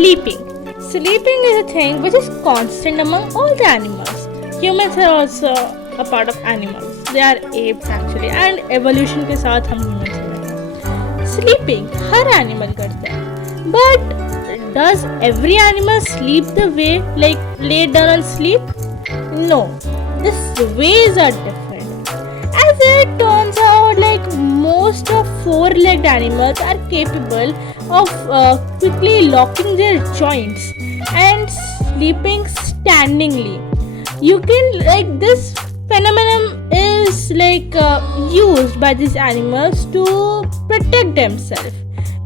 Sleeping. Sleeping is a thing which is constant among all the animals. Humans are also a part of animals. They are apes actually, and evolution के साथ हम humans हैं. Sleeping हर animal करता है. But does every animal sleep the way like lay down and sleep? No. The ways are different. As it turns out, like most of four-legged animals are capable of quickly locking their joints and sleeping standingly. You can like this phenomenon is like used by these animals to protect themselves.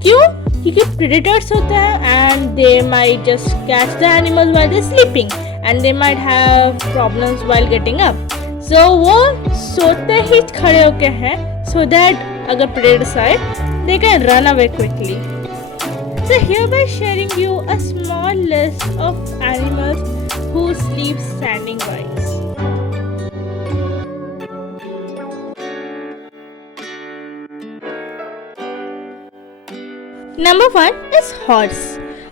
क्यों? क्योंकि predators होते हैं and they might just catch the animals while they're sleeping and they might have problems while getting up. So वो सोते ही खड़े होके हैं so that अगर predators आए they can run away quickly. So hereby sharing you a small list of animals who sleep standing wise. Number 1 is horse.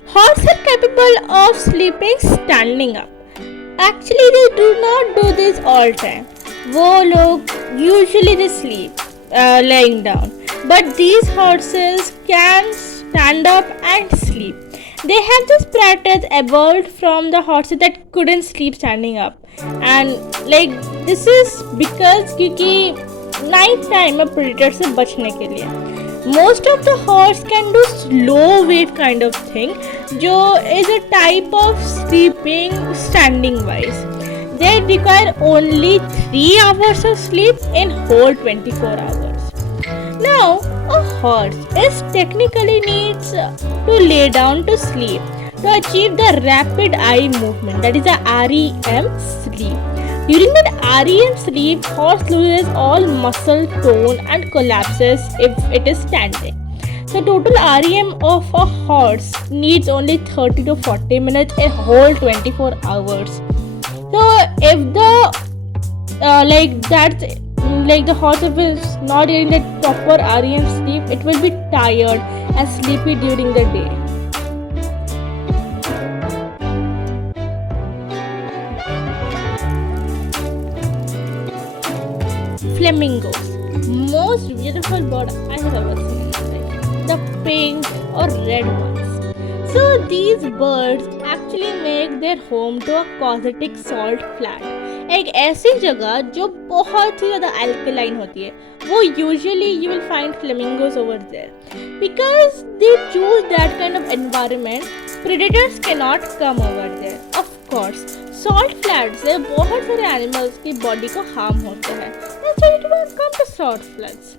Horses are capable of sleeping standing up. Actually, they do not do this all time. वो लोग usually they sleep laying down. But these horses can stand up and sleep. They have this practice evolved from the horses that couldn't sleep standing up. And like this is because क्योंकि night time में predators से बचने के लिए. Most of the horse can do slow wave kind of thing, जो is a type of sleeping standing wise. They require only 3 hours of sleep in whole 24 hours. Now, a horse is technically needs to lay down to sleep to achieve the rapid eye movement, that is the REM sleep. During that REM sleep, horse loses all muscle tone and collapses if it is standing. So total REM of a horse needs only 30 to 40 minutes in whole 24 hours. So if the horse is not getting that proper REM sleep, it will be tired and sleepy during the day. Flamingos, most beautiful bird I have ever seen in my life. The pink or red ones. So these birds actually make their home to a causetic salt flat. एक ऐसी जगह जो बहुत ही ज़्यादा alkaline होती है, वो usually you will find flamingos over there. Because they choose that kind of environment, predators cannot come over there. Of course, salt flats से बहुत सारे animals की body को harm होते हैं. That's why it will come to salt flats.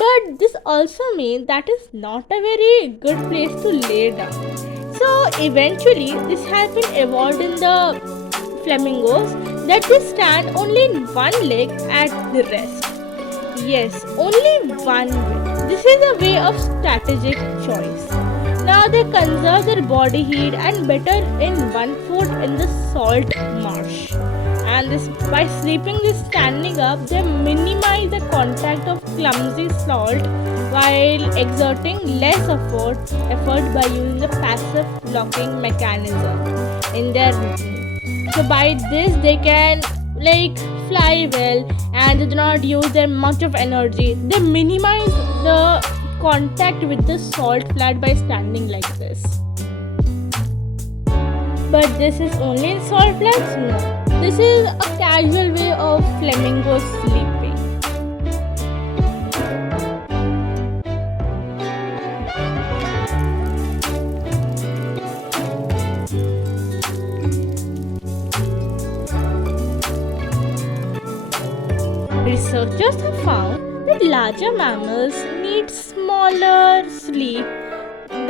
But this also means that is not a very good place to lay down. So eventually this has been evolved in the flamingos that they stand only in one leg at the rest. Yes, only one way. This is a way of strategic choice. Now they conserve their body heat and better in one foot in the salt marsh. And this, by sleeping this standing up, they minimize the contact of clumsy salt while exerting less effort by using the passive locking mechanism in their routine. So by this they can like fly well and they do not use their much of energy. They minimize the contact with the salt flat by standing like this. But this is only in salt flats? No. This is a casual way of flamingos sleeping. Researchers have found that larger mammals need smaller sleep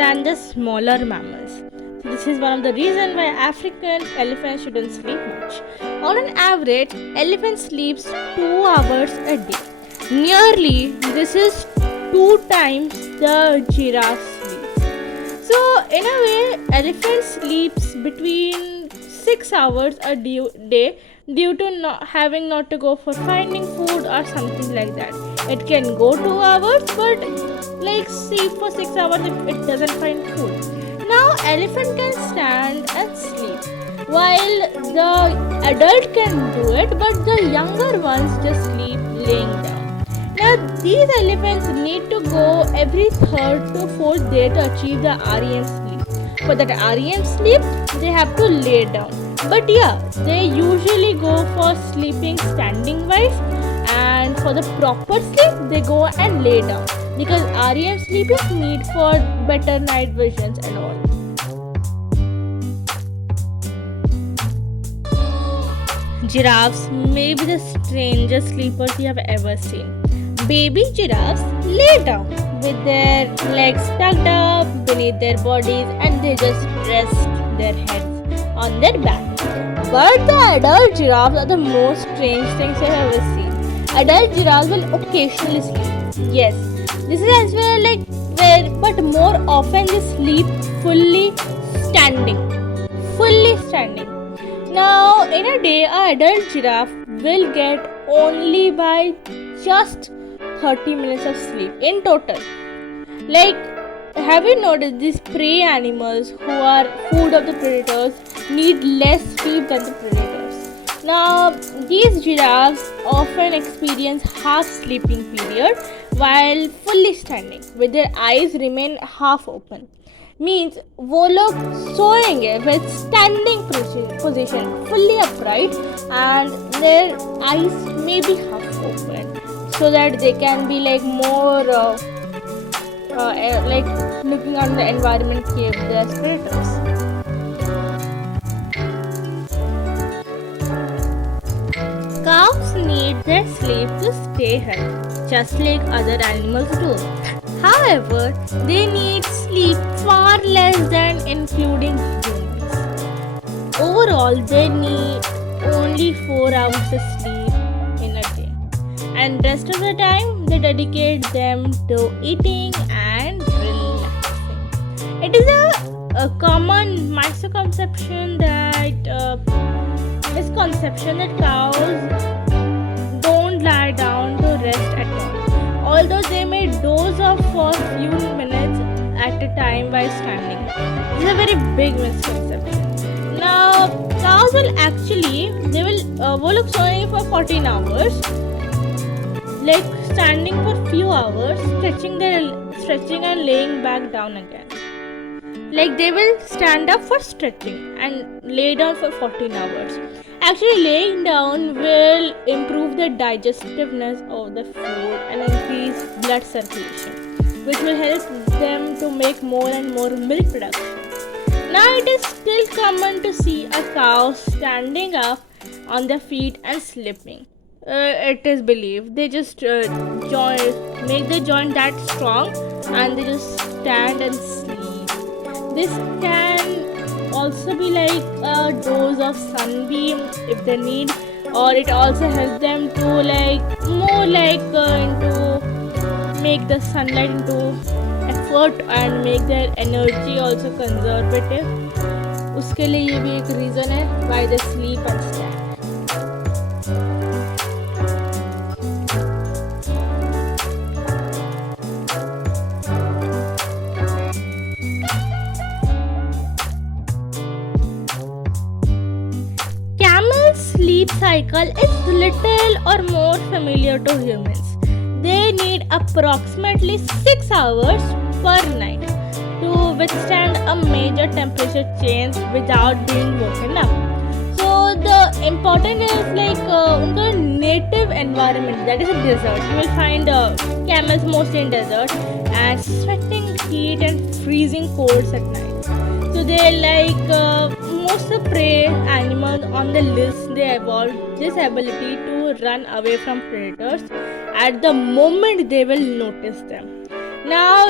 than the smaller mammals. So this is one of the reasons why African elephants shouldn't sleep much. On an average, elephant sleeps 2 hours a day. Nearly, this is 2 times the giraffe sleeps. So in a way, elephant sleeps between 6 hours a day due to not to go for finding food or something like that. It can go 2 hours, but like sleep for 6 hours if it doesn't find food. Now, elephant can stand and sleep, while the adult can do it, but the younger ones just sleep laying down. Now, these elephants need to go every third to fourth day to achieve the REM sleep. For that REM sleep, they have to lay down. But yeah, they usually go for sleeping standing wise, and for the proper sleep, they go and lay down because REM sleep is need for better night visions and all. Giraffes may be the strangest sleepers you have ever seen. Baby giraffes lay down with their legs tucked up beneath their bodies and they just rest their heads on their back. But the adult giraffes are the most strange things I have ever seen. Adult giraffes will occasionally sleep. Yes, this is as well like where, but more often they sleep fully standing. Fully standing. Now, in a day, an adult giraffe will get only by just 30 minutes of sleep in total. Like, have you noticed these prey animals who are food of the predators need less sleep than the predators? Now, these giraffes often experience half sleeping period while fully standing, with their eyes remain half open. Means वो लोग सोएंगे with standing position fully upright and their eyes may be half open so that they can be like more like looking on the environment cave their predators. Cows need their sleep to stay healthy, just like other animals do. However, they need sleep far less than including humans. Overall, they need only 4 hours of sleep in a day, and rest of the time they dedicate them to eating and relaxing. It is a common misconception that cows don't lie down to rest at all, although they may doze off for a few minutes at a time while standing. This is a very big misconception. Now, cows वो लोग सोएंगे for 14 hours, like standing for few hours, stretching and laying back down again. Like they will stand up for stretching and lay down for 14 hours. Actually, laying down will improve the digestiveness of the food and increase blood circulation, which will help them to make more and more milk production. Now, it is still common to see a cow standing up on their feet and sleeping. It is believed they just make the joint that strong and they just stand and sleep. This can also be like a dose of sunbeam if they need, or it also helps them to like more like into make the sunlight into effort and make their energy also conservative. उसके लिए ये भी एक reason है why they sleep and stand. Sleep cycle is little or more familiar to humans. They need approximately 6 hours per night to withstand a major temperature change without being woken up. So the important is like the native environment, that is a desert. You will find camels mostly in desert and sweating heat and freezing colds at night. So they like most of prey animals on the list, they evolved this ability to run away from predators at the moment they will notice them. Now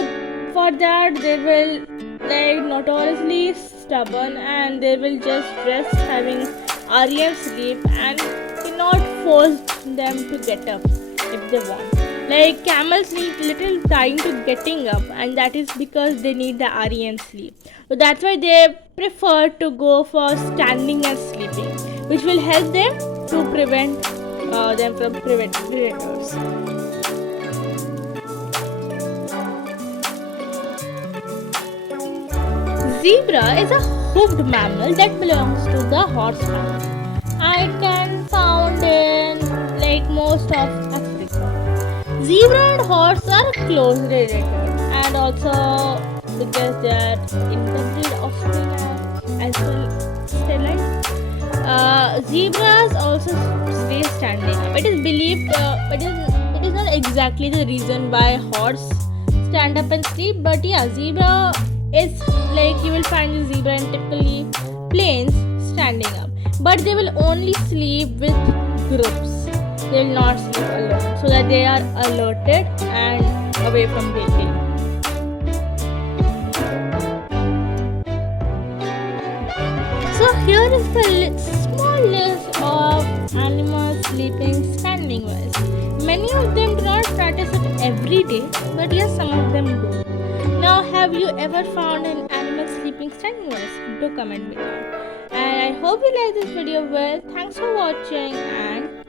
for that they will like notoriously stubborn and they will just rest having REM sleep and cannot force them to get up if they want. Like camels need little time to getting up and that is because they need the REM sleep. So that's why they prefer to go for standing and sleeping, which will help them to prevent them from predators. Zebra is a hoofed mammal that belongs to the horse family. It can found in like most of Africa. Zebra and horse are closely related, and also because they are interbreed offspring as well. Zebras also stay standing. It is believed it is not exactly the reason why horse stand up and sleep, but yeah, zebra is like you will find the zebra in typically plains standing up, but they will only sleep with groups. They will not sleep alone, so that they are alerted and away from waking. So here is the small list of animals sleeping standing wise. Many of them do not practice it every day, but yes, some of them do. Now, have you ever found an animal sleeping standing wise? Do comment below. And I hope you like this video well. Thanks for watching and